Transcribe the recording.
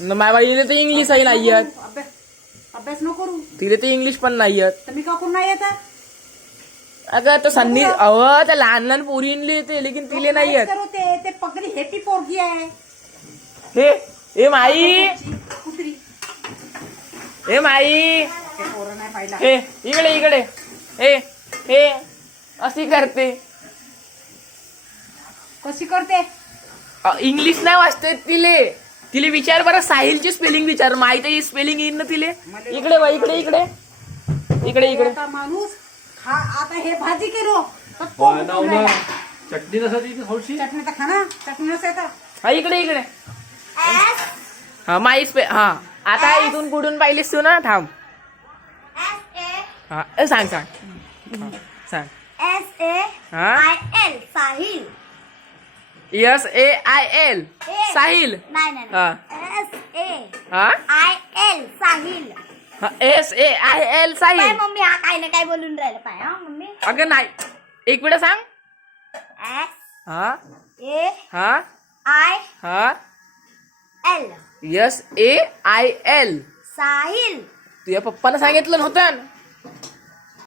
माझ्या बाईला तर इंग्लिश आहे नाही येत. अभ्यास नको करू. तिला तर इंग्लिश पण नाही येत. तर मी का करून नाही येत? अगं तो संधी त्या लहान लहान पोरींले येते लेकिन तिले नाही येत. ते पगडी हेटी पोरगी आहे. हे माई, कुत्री. हे माई, ते पोरं नाही पाहिला. हे इकडे इकडे, हे अशी करते. कशी करते? इंग्लिश नाही वाचते तिले विचार बरं. साहिलची स्पेलिंग विचार. माहिती आहे स्पेलिंग येईन ना तिले. इकडे बा, इकडे इकडे इकडे इकडे. आता माणूस आता हे भाजी केलो चटणी नसती थोडीशी. चटणी तर खा ना. चटणी नसेल तर हा इकडे इकडे. हा माई हा आता इथून कुठून पाहिलीस तू ना. थांब. हा सांग सांग सांग. SAIL साहिल. SAIL साहिल. नाही हा हा SAIL Sahil. SAIL Sahil. Mummy हा काय ना काय बोलून राहिलं पाय. हा मम्मी. अगं नाही, एक मिनिट सांग. हा हा हा SAIL SAIL. साहिल. तुझ्या पप्पानं सांगितलं नव्हतं.